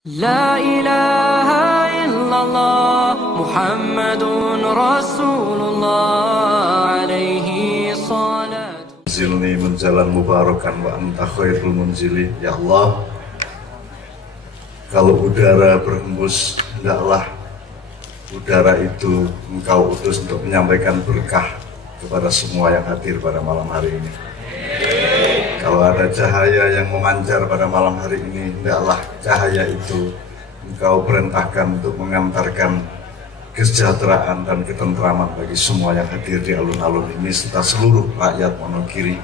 لا إله إلا الله محمد رسول الله عليه صلاة Zilni menjalan mubarakan wa anta khairul munzili. Ya Allah, kalau udara berhembus, hendaklah udara itu Engkau utus untuk menyampaikan berkah kepada semua yang hadir pada malam hari ini. Kalau ada cahaya yang memancar pada malam hari ini, hendaklah cahaya itu Engkau perintahkan untuk mengantarkan kesejahteraan dan ketentraman bagi semua yang hadir di alun-alun ini serta seluruh rakyat Wonogiri.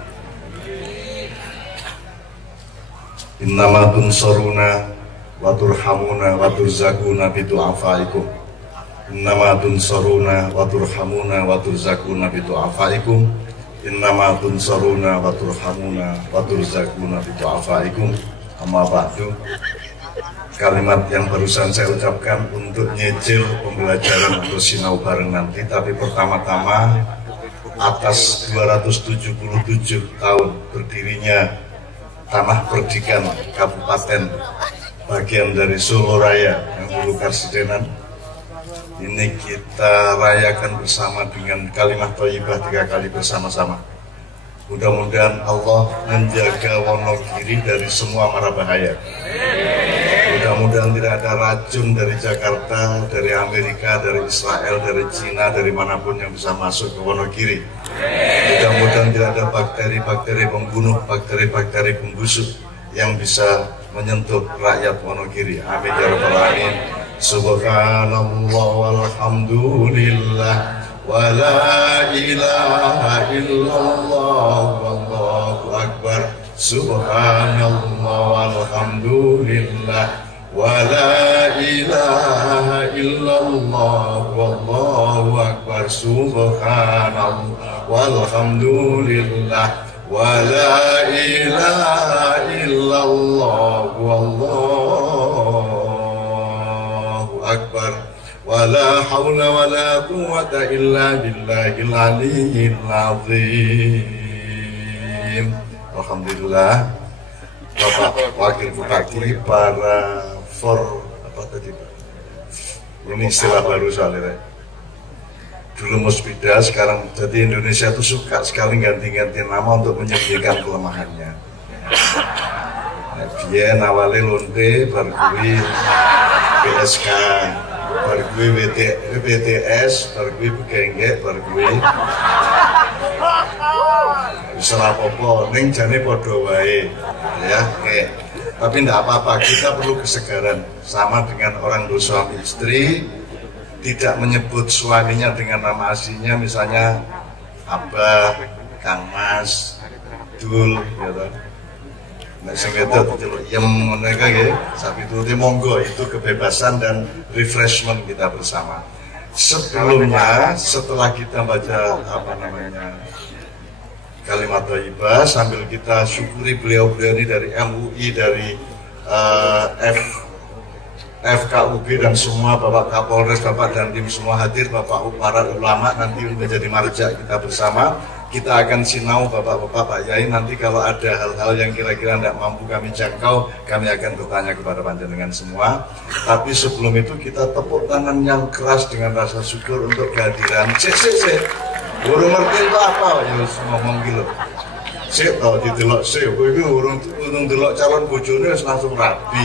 Innama tunsaruna wa turhamuna wa turzaquna bi du'afaikum. Innama tunsaruna wa turhamuna wa turzaquna bi du'afaikum. Innama tunsaruna wa turhamuna wa turzaquna bi du'afaikum. Amma ba'du. Kalimat yang barusan saya ucapkan untuk nyicil pembelajaran atau sinau bareng nanti, tapi pertama-tama atas 277 tahun berdirinya Tanah Perdikan Kabupaten bagian dari Solo Raya yang dulu Karsidenan, ini kita rayakan bersama dengan kalimat thayyibah 3 kali bersama-sama. Mudah-mudahan Allah menjaga Wonogiri dari semua mara bahaya. Mudah-mudahan tidak ada racun dari Jakarta, dari Amerika, dari Israel, dari Cina, dari manapun yang bisa masuk ke Wonogiri. Mudah-mudahan tidak ada bakteri-bakteri pembunuh, bakteri-bakteri pembusuk yang bisa menyentuh rakyat Wonogiri. Amin ya rabbal alamin. Subhanallah walhamdulillah wa la ilaha illallah wallahu akbar. Subhanallah walhamdulillah wa la ilaha illallah wallahu akbar. Subhanallah walhamdulillah wa la ilaha illallah wallahu akbar. Wa la hawla wa la quwwata illa billahil aliyyil azim. Alhamdulillah, Bapak Wakil Bupati, para apa tadi Pak? Ini istilah baru soalnya. Dulu Musbida, sekarang jadi Indonesia itu suka sekali ganti-ganti nama untuk menyembunyikan kelemahannya. Biyen awalnya lonte, bargui PSK, bargui WTS, bargui begenggek, bargui salah popo, neng jane podo wae, ya, oke. Tapi tidak apa-apa, kita perlu kesegaran. Sama dengan orang tua suami istri, tidak menyebut suaminya dengan nama aslinya, misalnya Abah, Kang Mas, Dul, gitu. Nah, sing wedok diceluk yem mereka ya, sapi itu monggo, itu kebebasan dan refreshment kita bersama. Sebelumnya, setelah kita baca kalimat thayyibah, sambil kita syukuri beliau-beliau ini dari MUI, dari FKUB dan semua Bapak Kapolres, Bapak Dandim semua hadir, Bapak para ulama nanti menjadi marja kita bersama. Kita akan sinau Bapak-Bapak, Pak Yai, nanti kalau ada hal-hal yang kira-kira tidak mampu kami jangkau, kami akan bertanya kepada panjenengan semua. Tapi sebelum itu kita tepuk tangan yang keras dengan rasa syukur untuk kehadiran urung ngerti itu apa? Ya ngomong gitu. Sik tau didelok sik, kowe iki urung delok calon bojone wis langsung rabi.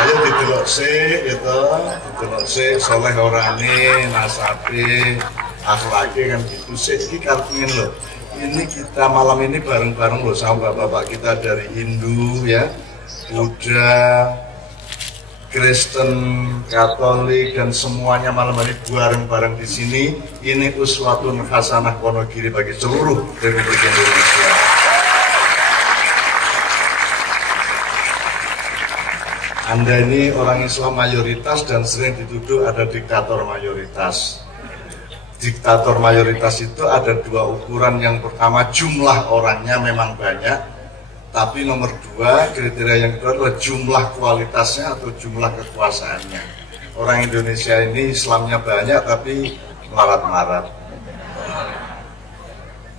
Ayo didelok sik gitu, didelok sik saleh orane, nasabe, akhlake kan gitu sik iki karepin lho. Ini kita malam ini bareng-bareng loh sama bapak-bapak kita dari Hindu ya, Buddha, Kristen, Katolik, dan semuanya malam ini bareng-bareng di sini. Ini uswatun hasanah Wonogiri bagi seluruh Republik Indonesia. Anda ini orang Islam mayoritas dan sering dituduh ada diktator mayoritas. Diktator mayoritas itu ada 2 ukuran. Yang pertama, jumlah orangnya memang banyak. Tapi nomor 2, kriteria yang kedua adalah jumlah kualitasnya atau jumlah kekuasaannya. Orang Indonesia ini Islamnya banyak tapi melarat-melarat.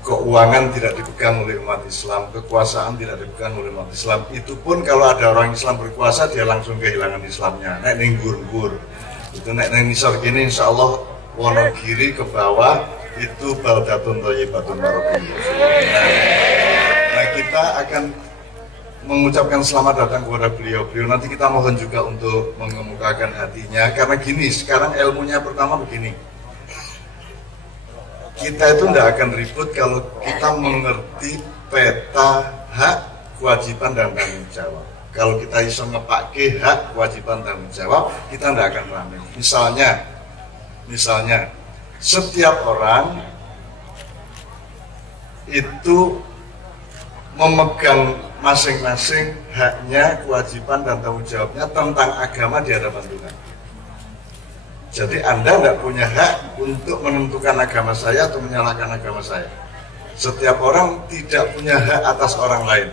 keuangan tidak dipegang oleh umat Islam, kekuasaan tidak dipegang oleh umat Islam. Itu pun kalau ada orang Islam berkuasa, dia langsung kehilangan Islamnya. Nek ning gur-gur, itu nek ning nisor gini, insya Allah Wonogiri ke bawah itu baldatun thayyibatun barakatuh. Nah, kita akan mengucapkan selamat datang kepada beliau-beliau. Nanti kita mohon juga untuk mengemukakan hatinya, karena gini, sekarang ilmunya pertama begini. Kita itu tidak akan ribut kalau kita mengerti peta hak, kewajiban, dan tanggung jawab. Kalau kita bisa ngepake hak, kewajiban, tanggung jawab, kita tidak akan ramai. Misalnya, setiap orang itu memegang masing-masing haknya, kewajiban, dan tanggung jawabnya tentang agama di hadapan Tuhan. Jadi Anda tidak punya hak untuk menentukan agama saya atau menyalahkan agama saya. Setiap orang tidak punya hak atas orang lain.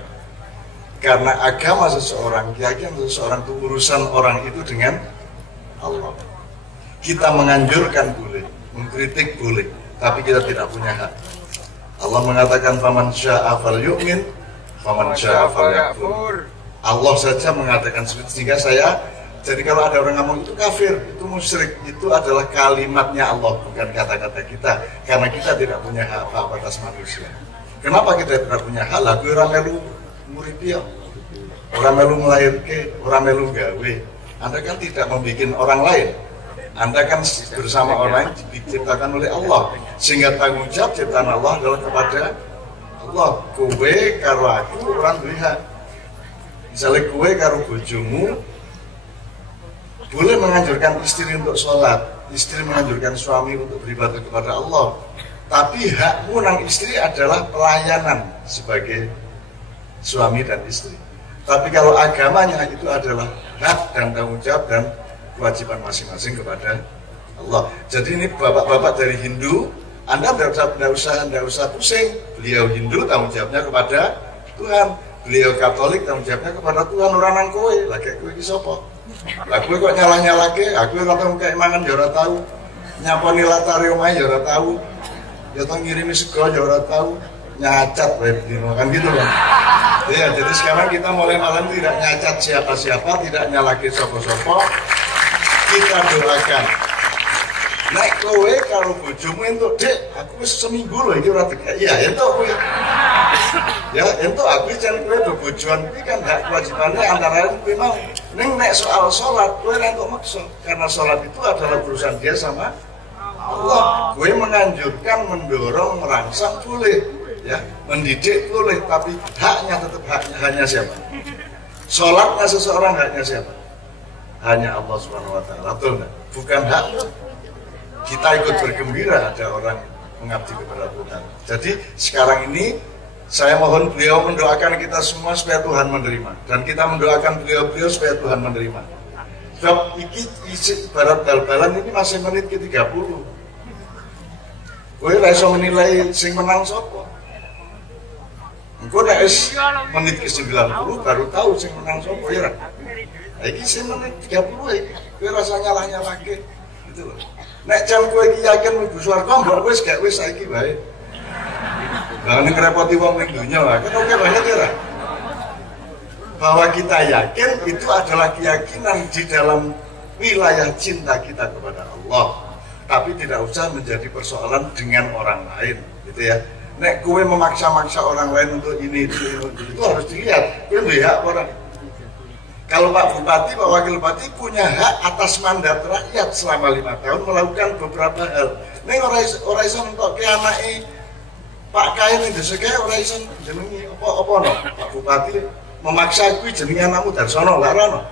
Karena agama seseorang, keyakinan seseorang itu urusan orang itu dengan Allah. Kita menganjurkan boleh, mengkritik boleh, tapi kita tidak punya hak. Allah mengatakan faman syaa'a falyu'min, faman syaa'a falyakfur. Allah saja mengatakan sehingga jadi kalau ada orang ngomong itu kafir, itu musyrik, itu adalah kalimatnya Allah, bukan kata-kata kita. Karena kita tidak punya hak atas manusia. Kenapa kita tidak punya hak? Lagu orang melu murid dia, orang melu melahirkan, orang melu gawe. Anda kan tidak membuat orang lain. Anda kan bersama orang lain diciptakan oleh Allah. Sehingga tanggung jawab ciptaan Allah adalah kepada Allah. Kowe karo aku orang lihat. Misalnya kowe karo bojomu, boleh menganjurkan istri untuk sholat, istri menganjurkan suami untuk beribadah kepada Allah. Tapi hakmu nang istri adalah pelayanan sebagai suami dan istri. Tapi kalau agamanya itu adalah hak dan tanggung jawab dan kewajiban masing-masing kepada Allah. Jadi ini bapak-bapak dari Hindu, Anda tidak usah pusing. Beliau Hindu, tanggung jawabnya kepada Tuhan. Beliau Katolik, tanggung jawabnya kepada Tuhan. Orang nang kowe, lagi kowe iki sapa? Lah kowe kok nyalah-nyalake, aku ora tau kayak mangan ya ora tau. Nyaponi latari omahe ya ora tau. Ya tau ngirimi sego ya ora tau. Nyacat wae dino kan gitu kan. Ya, jadi sekarang kita mulai malam tidak nyacat siapa-siapa, tidak nyalake sapa-sapa. Kita doakan. Nek kowe karo bojomu entuk, Dik, aku wis seminggu lho iki ora tegak. Ya, entuk kowe. Ya, entuk aku jan kowe bebojoan kuwi kan hak kewajibannya antara lain kowe mau. Ning nek soal salat kowe ora entuk maksa, karena salat itu adalah urusan dia sama Allah. Kowe menganjurkan, mendorong, merangsang boleh, ya, mendidik boleh, tapi haknya tetap hanya siapa? Salatnya seseorang haknya siapa? Hanya Allah Subhanahu wa taala, betul enggak? Bukan hak kita ikut bergembira ada orang mengabdi kepada Tuhan. Jadi sekarang ini saya mohon beliau mendoakan kita semua supaya Tuhan menerima, dan kita mendoakan beliau-beliau supaya Tuhan menerima. Sebab isi barat bal-balan ini masih menit ke 30. Kowe ora iso menilai sing menang sapa. Engko nek wis menit ke 90 baru tahu sing menang sapa ya. Iki sing menit 30 iki. Kowe rasa nyalah-nyalake gitu loh. Nek jam kowe iki yakin mlebu swarga mbok wis gak wis saiki wae. Lah nek ngrepoti wong ning donya kan oke banget ya. Bahwa kita yakin itu adalah keyakinan di dalam wilayah cinta kita kepada Allah. Tapi tidak usah menjadi persoalan dengan orang lain, gitu ya. Nek kowe memaksa-maksa orang lain untuk ini itu harus dilihat. Kowe duwe hak orang. Kalau Pak Bupati, Pak Wakil Bupati punya hak atas mandat rakyat selama 5 tahun melakukan beberapa hal. Ning ora iso nentokke anake Pak Kain itu sekaya ora iso jenengi apa no. Pak Bupati memaksa kuwi jenenge anakmu Darsono lak rono.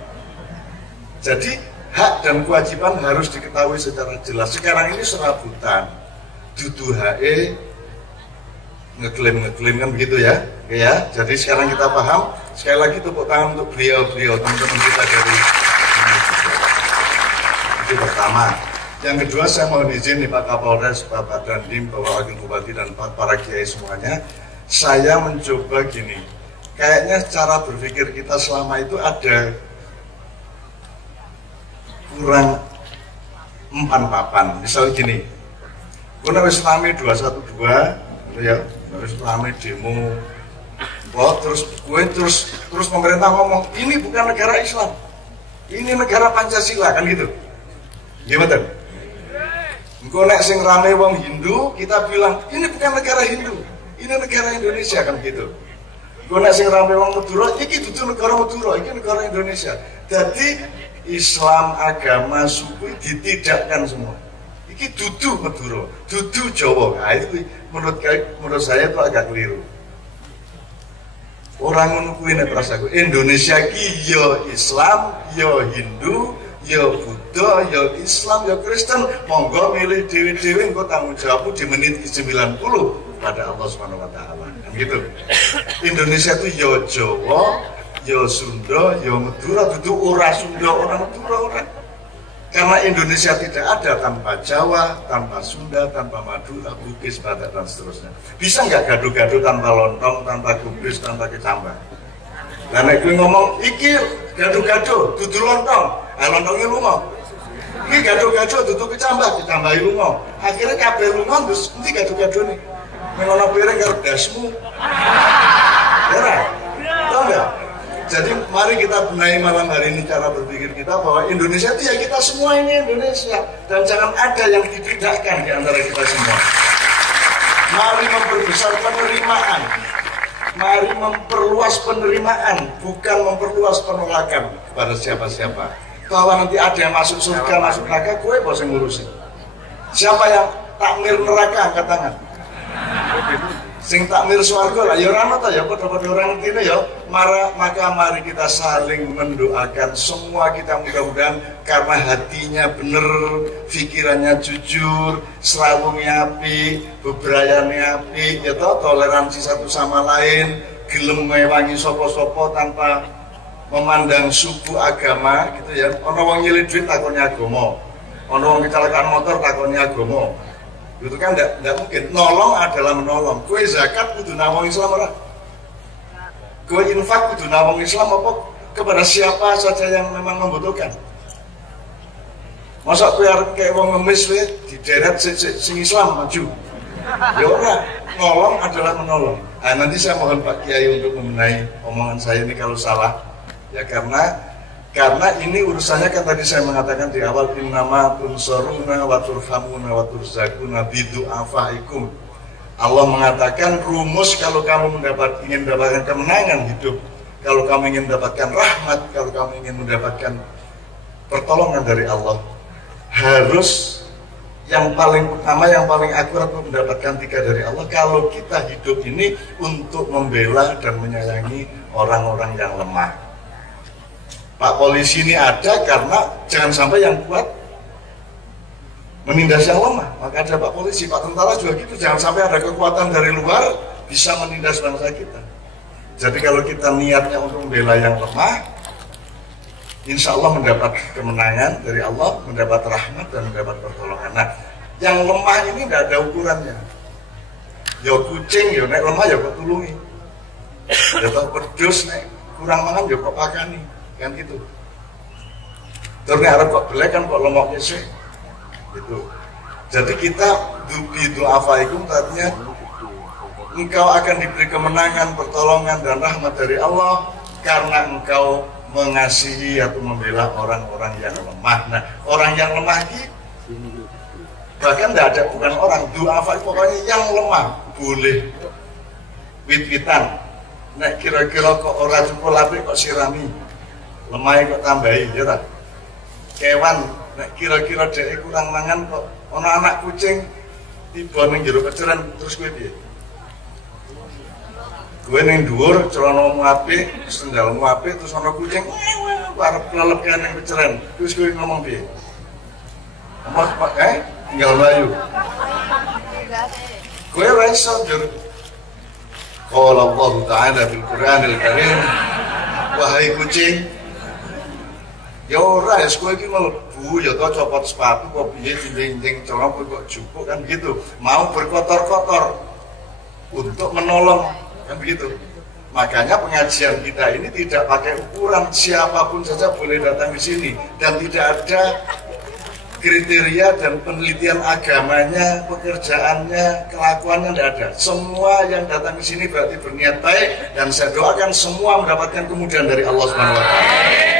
Jadi hak dan kewajiban harus diketahui secara jelas. Sekarang ini serabutan, dudu hae ngeklaim kan begitu ya. Oke ya. Jadi sekarang kita paham. Sekali lagi tepuk tangan untuk beliau teman-teman kita dari itu pertama. Yang kedua saya mohon izin nih Pak Kapolres, Bapak Dandim, Bapak Wakil Bupati dan para kiai semuanya. Saya mencoba gini. Kayaknya cara berpikir kita selama itu ada kurang empan papan. Misalnya gini, kuna wis rame 212 ya, terus ramai demo. Oh, terus pemerintah ngomong ini bukan negara Islam, ini negara Pancasila kan gitu. Gimana? Engko nek sing rame wong Hindu, kita bilang ini bukan negara Hindu, ini negara Indonesia kan gitu. Engko nek sing rame wong Madura, iki dudu negara Madura, iki negara Indonesia. Jadi Islam, agama, suku ditidakkan semua. Iki dudu Madura, dudu Jawa. Nah, itu menurut saya itu agak keliru. Orang ngono kuwi nek rasaku Indonesia ki ya Islam, ya Hindu, ya Buddha, ya Islam, ya Kristen. Monggo milih dhewe-dhewe engko tanggung jawabmu di menit 90 pada Allah Subhanahu wa taala. Kan gitu. Indonesia itu ya Jawa, ya Sunda, ya Madura, dudu ora Sunda, ora Madura, ora. Karena Indonesia tidak ada tanpa Jawa, tanpa Sunda, tanpa Madura, Bugis, Batak, dan seterusnya. Bisa nggak gaduh-gaduh tanpa lontong, tanpa gubris, tanpa kecambah? Nah, nek ngomong, iki gaduh-gaduh, dudu lontong, lontongnya lunga. Iki gaduh-gaduh, dudu kecambah, kecambahi lunga. Akhirnya kabeh lunga, terus nanti gaduh-gaduh nih. Mengono piring karo dasmu. Ya, tahu nggak? Jadi mari kita benahi malam hari ini cara berpikir kita bahwa Indonesia itu ya kita semua ini Indonesia. Dan jangan ada yang ditidakkan di antara kita semua. Mari memperbesar penerimaan. Mari memperluas penerimaan, bukan memperluas penolakan kepada siapa-siapa. Bahwa nanti ada yang masuk surga, masuk neraka, gue bosan ngurusin. Siapa yang takmir neraka, angkat tangan. Sing takmir swarga lah ya ora ta ya padha-padha orang ngene ya. Maka mari kita saling mendoakan semua kita mudah-mudahan karena hatinya bener, pikirannya jujur, selalu nyapi, bebrayane apik ya toh, toleransi satu sama lain, gelem mewangi sapa-sapa tanpa memandang suku agama gitu ya. Ana wong nyilih duit takone agama. Ana wong kecelakaan motor takone agama. Itu kan enggak mungkin. Nolong adalah menolong. Kue zakat kudu nawang Islam ora? Kue infak kudu nawang Islam apa kepada siapa saja yang memang membutuhkan. Masa kue arep kayak wong ngemis we dideret sing Islam maju. Ya ora, nolong adalah menolong. Nah, nanti saya mohon Pak Kiai untuk membenahi omongan saya ini kalau salah. Ya karena ini urusannya kan tadi saya mengatakan di awal innama tunsuruna wa turhamuna wa turzaquna bidu'afaikum. Allah mengatakan rumus kalau kamu ingin mendapatkan kemenangan hidup, kalau kamu ingin mendapatkan rahmat, kalau kamu ingin mendapatkan pertolongan dari Allah, harus yang paling pertama, yang paling akurat untuk mendapatkan tiga dari Allah. Kalau kita hidup ini untuk membela dan menyayangi orang-orang yang lemah. Pak polisi ini ada karena jangan sampai yang kuat menindas yang lemah. Maka ada Pak polisi, Pak tentara juga gitu. Jangan sampai ada kekuatan dari luar bisa menindas bangsa kita. Jadi kalau kita niatnya untuk membela yang lemah, insya Allah mendapat kemenangan dari Allah, mendapat rahmat dan mendapat pertolongan. Nah, yang lemah ini nggak ada ukurannya. Ya kucing, ya nek lemah ya kok tulungi. Ya tak pedus nek kurang mangan ya kok pakani. Kan gitu. Terus harap kok belek kan kok lemoknya sih gitu. Jadi kita bidu'afaikum artinya engkau akan diberi kemenangan, pertolongan dan rahmat dari Allah karena engkau mengasihi atau membela orang-orang yang lemah. Nah, orang yang lemah ini bahkan tidak ada, bukan orang, du'afai pokoknya yang lemah boleh wit-witan. Nah, kira-kira kok orang cukup lapik kok sirami, lemah kok tambahi, ya tak? Kewan, nek kira-kira dhek kurang mangan kok ana anak kucing tiba ning jero keceran terus kowe piye? Kowe ning dhuwur celanamu apik, sendalmu apik terus ana kucing arep kelelep kene ning keceran. Terus kowe ngomong piye? Ngomong tinggal mlayu. Kowe ora iso jero. Qala Allah Ta'ala fil Qur'anil Karim, wahai kucing, ya ora ya kowe iki mlebu ya to copot sepatu kok piye dinding-dinding celana kok jupuk kan begitu. Mau berkotor-kotor untuk menolong kan begitu. Makanya pengajian kita ini tidak pakai ukuran, siapapun saja boleh datang di sini dan tidak ada kriteria dan penelitian agamanya, pekerjaannya, kelakuannya tidak ada. Semua yang datang ke sini berarti berniat baik, dan saya doakan semua mendapatkan kemudahan dari Allah Subhanahu wa taala.